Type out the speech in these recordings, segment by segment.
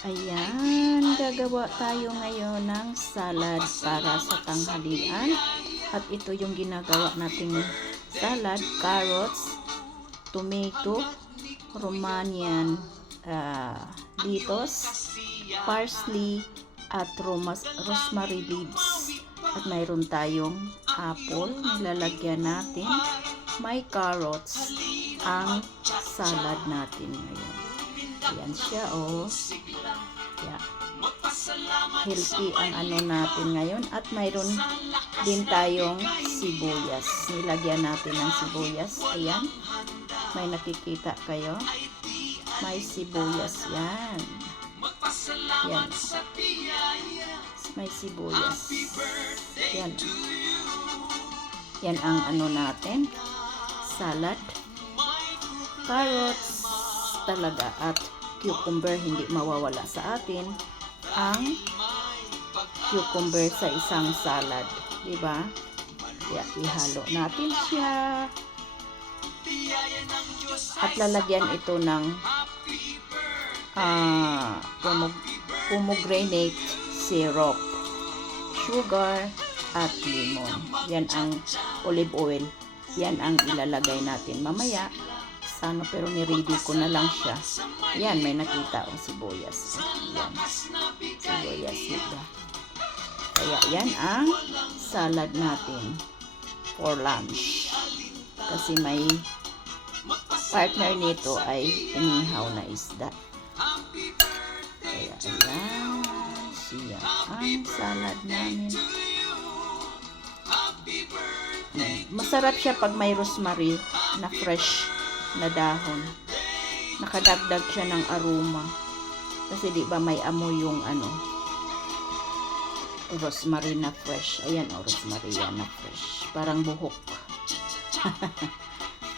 Ayan, gagawa tayo ngayon ng salad para sa tanghalian. At ito yung ginagawa nating salad: carrots, tomato, Romanian lettuce, parsley, at rosemary leaves. At mayroon tayong apple, nilalagyan natin. May carrots ang salad natin ngayon. Ayan siya, oh. Yeah. Healthy ang ano natin ngayon. At mayroon din tayong sibuyas. Nilagyan natin ng sibuyas. Ayan. May nakikita kayo? May sibuyas yan. Yan. May sibuyas. Yan. Yan ang ano natin. Salad. Carrots talaga at cucumber, hindi mawawala sa atin ang cucumber sa isang salad, di ba? Kaya ihalo natin siya at lalagyan ito ng pomegranate syrup, sugar at lemon. Yan ang olive oil. Yan ang ilalagay natin mamaya. Sana, pero ni-ready ko na lang siya. Yan, may nakita ang sibuyas. Yan. Sibuyas, diba? Kaya yan ang salad natin for lunch. Kasi may partner nito ay inihaw na isda. Kaya ayan siya ang salad namin. Masarap siya pag may rosemary na fresh na dahon. Nakadagdag siya ng aroma. Kasi di ba may amoy yung rosemary na fresh. Ayan, rosemary na fresh. Parang buhok.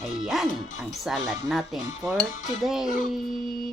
Ayan ang salad natin for today.